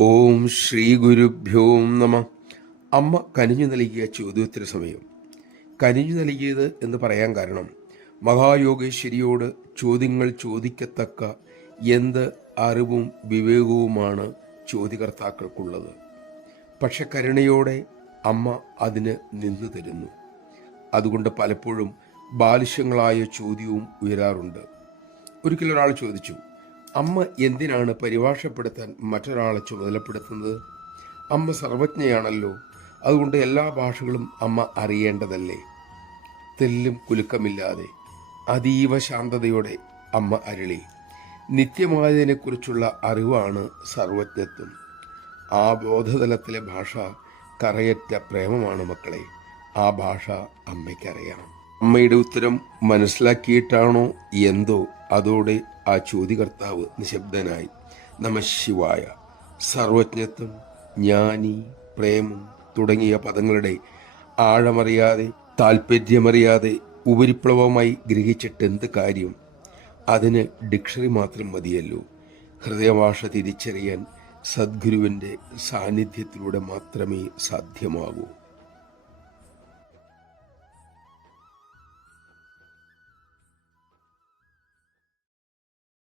ഓം ശ്രീ ഗുരുഭ്യോ നമ. അമ്മ കനിഞ്ഞു നൽകിയ ചോദ്യോത്തര സമയം. കനിഞ്ഞു നൽകിയത് എന്ന് പറയാൻ കാരണം മഹായോഗേശ്വരിയോട് ചോദ്യങ്ങൾ ചോദിക്കത്തക്ക എന്ത് അറിവും വിവേകവുമാണ് ചോദ്യകർത്താക്കൾക്കുള്ളത്. പക്ഷെ കരുണയോടെ അമ്മ അതിന് നിന്നു തരുന്നു. അതുകൊണ്ട് പലപ്പോഴും ബാലിഷ്യങ്ങളായ ചോദ്യവും ഉയരാറുണ്ട്. ഒരിക്കൽ ഒരാൾ ചോദിച്ചു, അമ്മ എന്തിനാണ് പരിഭാഷപ്പെടുത്താൻ മറ്റൊരാളെ ചുമതലപ്പെടുത്തുന്നത്? അമ്മ സർവജ്ഞയാണല്ലോ, അതുകൊണ്ട് എല്ലാ ഭാഷകളും അമ്മ അറിയേണ്ടതല്ലേ? തെല്ലും കുലുക്കമില്ലാതെ അതീവ ശാന്തതയോടെ അമ്മ അരുളി, നിത്യമായതിനെക്കുറിച്ചുള്ള അറിവാണ് സർവജ്ഞത്വം. ആ ബോധതലത്തിലെ ഭാഷ കറയറ്റ പ്രേമമാണ് മക്കളെ. ആ ഭാഷ അമ്മയ്ക്കറിയാം. അമ്മയുടെ ഉത്തരം മനസ്സിലാക്കിയിട്ടാണോ എന്തോ അതോടെ ആ ചോദ്യകർത്താവ് നിശബ്ദനായി. നമഃശിവായ. സർവജ്ഞത്വം, ജ്ഞാനി, പ്രേമം തുടങ്ങിയ പദങ്ങളുടെ ആഴമറിയാതെ താല്പര്യമറിയാതെ ഉപരിപ്ലവമായി ഗ്രഹിച്ചിട്ടെന്ത് കാര്യം? അതിന് ഡിക്ഷണറി മാത്രം മതിയല്ലോ. ഹൃദയഭാഷ തിരിച്ചറിയാൻ സദ്ഗുരുവിൻ്റെ സാന്നിധ്യത്തിലൂടെ മാത്രമേ സാധ്യമാകൂ.